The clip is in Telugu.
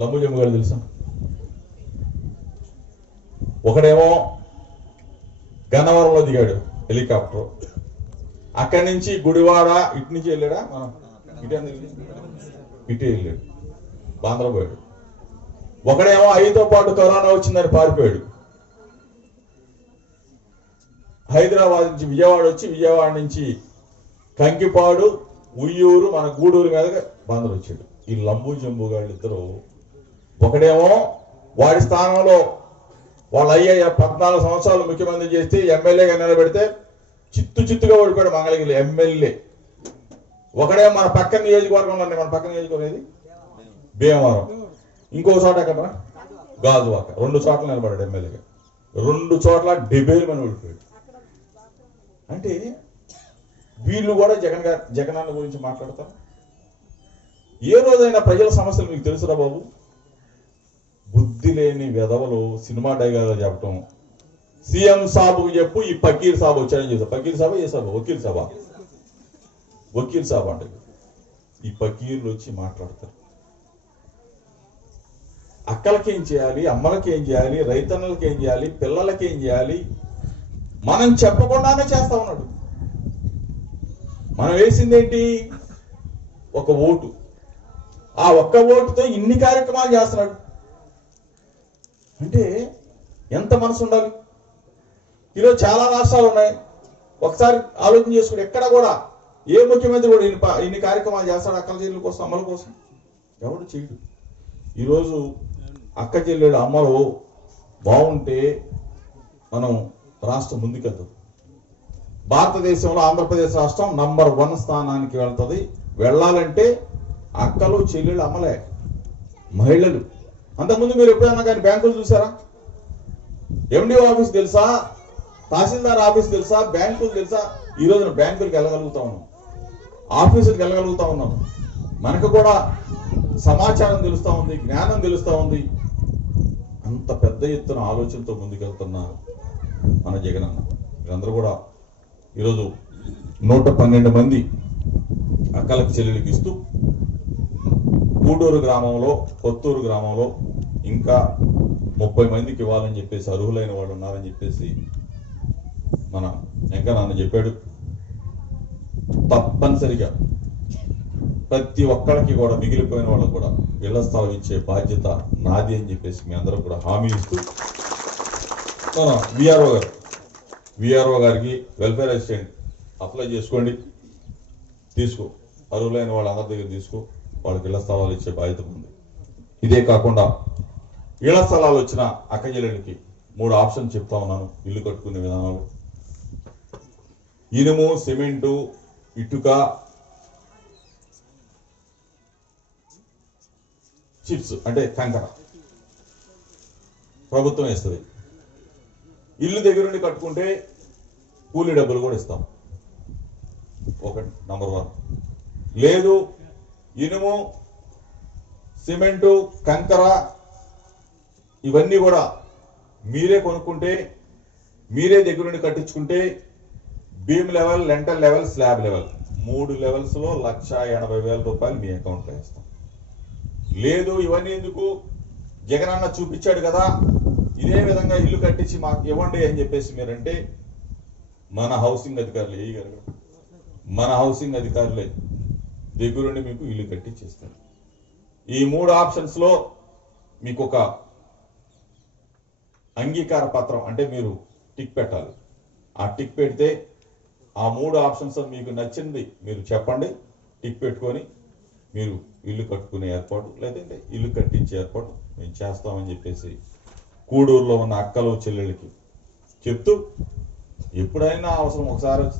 లంబు జమ్ము గారు తెలుసా? ఒకడేమో గన్నవరంలో దిగాడు హెలికాప్టర్, అక్కడి నుంచి గుడివాడ ఇటు నుంచి వెళ్ళాడా, మనం ఇటే వెళ్ళాడు, బాంద్రా పోయాడు. ఒకడేమో అయితో పాటు కరోనా వచ్చిందని పారిపోయాడు, హైదరాబాద్ నుంచి విజయవాడ వచ్చి విజయవాడ నుంచి కంకిపాడు ఉయ్యూరు మన గూడూరు మీదగా బాంద్రా వచ్చాడు. ఈ లంబు జంబు గాళ్ళు ఇద్దరు, ఒకడేమో వాడి స్థానంలో వాళ్ళ అయ్యయ్య 14 సంవత్సరాలు ముఖ్యమంత్రి చేస్తే ఎమ్మెల్యేగా నిలబెడితే చిత్తుగా ఓడిపోయాడు మంగళగిరి ఎమ్మెల్యే. ఒకడేమో మన పక్కన నియోజకవర్గంలో, మన పక్కన నియోజకవర్గం ఏది భీమవరం, ఇంకో చోట ఎక్కడ గాజువాక, 2 చోట్ల నిలబడ్డాడు ఎమ్మెల్యేగా, 2 చోట్ల 70 మంది ఓడిపోయాడు. అంటే వీళ్ళు కూడా జగనన్న గురించి మాట్లాడతారు. ఏ రోజైనా ప్రజల సమస్యలు మీకు తెలుసురా బాబు? బుద్ధి లేని వెధవలు సినిమా డైలాగ్ చెప్పటం, సీఎం సాబుకు చెప్పు ఈ పకీర్ సాబు వచ్చాడని చెప్తా. పకీర్ సాబా ఏ సాబా? వకీల్ సాబా? వకీల్ సాబా అంటే ఈ పకీర్లు వచ్చి మాట్లాడతారు. అక్కలకేం చేయాలి, అమ్మలకేం చేయాలి, రైతన్నలకేం చేయాలి, పిల్లలకేం చేయాలి మనం చెప్పకుండానే చేస్తా ఉన్నాడు. మనం వేసిందేంటి? ఒక ఓటు. ఆ ఒక్క ఓటుతో ఇన్ని కార్యక్రమాలు చేస్తున్నాడు అంటే ఎంత మనసు ఉండాలి? ఈరోజు చాలా రాష్ట్రాలు ఉన్నాయి, ఒకసారి ఆలోచన చేసుకుని ఎక్కడ కూడా ఏ ముఖ్యమంత్రి కూడా ఇన్ని కార్యక్రమాలు చేస్తాడు అక్కల చెల్లెల కోసం, అమ్మల కోసం? ఎవరు చేయడు. ఈరోజు అక్క చెల్లెలు అమ్మలు బాగుంటే మనం రాష్ట్రం ముందుకెళ్తుంది. భారతదేశంలో ఆంధ్రప్రదేశ్ రాష్ట్రం నంబర్ 1 స్థానానికి వెళ్తుంది. వెళ్ళాలంటే అక్కలు చెల్లెళ్ళు అమ్మలే, మహిళలు. అంతకుముందు మీరు ఎప్పుడైనా కానీ బ్యాంకులు చూసారా? ఎండిఓ ఆఫీస్ తెలుసా? తహసీల్దార్ ఆఫీస్ తెలుసా? బ్యాంకులు తెలుసా? ఈ రోజున బ్యాంకులకు వెళ్ళగలుగుతా ఉన్నాం, ఆఫీసులకు వెళ్ళగలుగుతా ఉన్నాం. మనకు కూడా సమాచారం తెలుస్తూ ఉంది, జ్ఞానం తెలుస్తూ ఉంది. అంత పెద్ద ఎత్తున ఆలోచనతో ముందుకెళ్తున్న మన జగనన్న. వీరందరూ కూడా ఈరోజు 112 మంది అక్కలకు చెల్లెలకి ఇస్తూ గూడూరు గ్రామంలో, కొత్తూరు గ్రామంలో ఇంకా 30 మందికి ఇవ్వాలని చెప్పేసి అర్హులైన వాళ్ళు ఉన్నారని చెప్పేసి మన వెంకన్న చెప్పాడు. తప్పనిసరిగా ప్రతి ఒక్కరికి కూడా, మిగిలిపోయిన వాళ్ళకు కూడా ఇళ్ల స్థలం ఇచ్చే బాధ్యత నాది అని చెప్పేసి మీ అందరూ కూడా హామీ ఇస్తూ మన విఆర్ఓ గారికి వెల్ఫేర్ అసిస్టెంట్ అప్లై చేసుకోండి, తీసుకో, అర్హులైన వాళ్ళందరి దగ్గర తీసుకో, వాళ్ళకి ఇళ్ల స్థలాలు ఇచ్చే బాధ్యత ఉంది. ఇదే కాకుండా ఇళ్ల స్థలాలు వచ్చిన అక్క చెల్లెలకి 3 ఆప్షన్ చెప్తా ఉన్నాను ఇల్లు కట్టుకునే విధానాలు. ఇనుము, సిమెంటు, ఇటుక, చిప్స్ అంటే కంకర ప్రభుత్వం ఇస్తుంది. ఇల్లు దగ్గరుండి కట్టుకుంటే కూలీ డబ్బులు కూడా ఇస్తాం. ఒకటి నంబర్ 1. లేదు ఇనుము, సిమెంటు, కంకర ఇవన్నీ కూడా మీరే కొనుక్కుంటే, మీరే దగ్గరుండి కట్టించుకుంటే beam level, lintel level, slab level 3 లెవెల్స్లో 1,80,000 రూపాయలు మీ అకౌంట్లో వేస్తాం. లేదు ఇవన్నీ ఎందుకు, జగనన్న చూపించాడు కదా ఇదే విధంగా ఇల్లు కట్టించి మాకు ఇవ్వండి అని చెప్పేసి మీరంటే మన హౌసింగ్ అధికారులు వేయగలరు. మన హౌసింగ్ అధికారులే దగ్గరుండి మీకు ఇల్లు కట్టించేస్తారు. ఈ 3 ఆప్షన్స్లో మీకు ఒక అంగీకార పత్రం అంటే మీరు టిక్ పెట్టాలి. ఆ టిక్ పెడితే ఆ 3 ఆప్షన్స్ మీకు నచ్చింది మీరు చెప్పండి, టిక్ పెట్టుకొని మీరు ఇల్లు కట్టుకునే ఏర్పాటు, లేదంటే ఇల్లు కట్టించే ఏర్పాటు మేము చేస్తామని చెప్పేసి గూడూరులో ఉన్న అక్కలు చెల్లెళ్ళకి చెప్తూ, ఎప్పుడైనా అవసరం ఒకసారి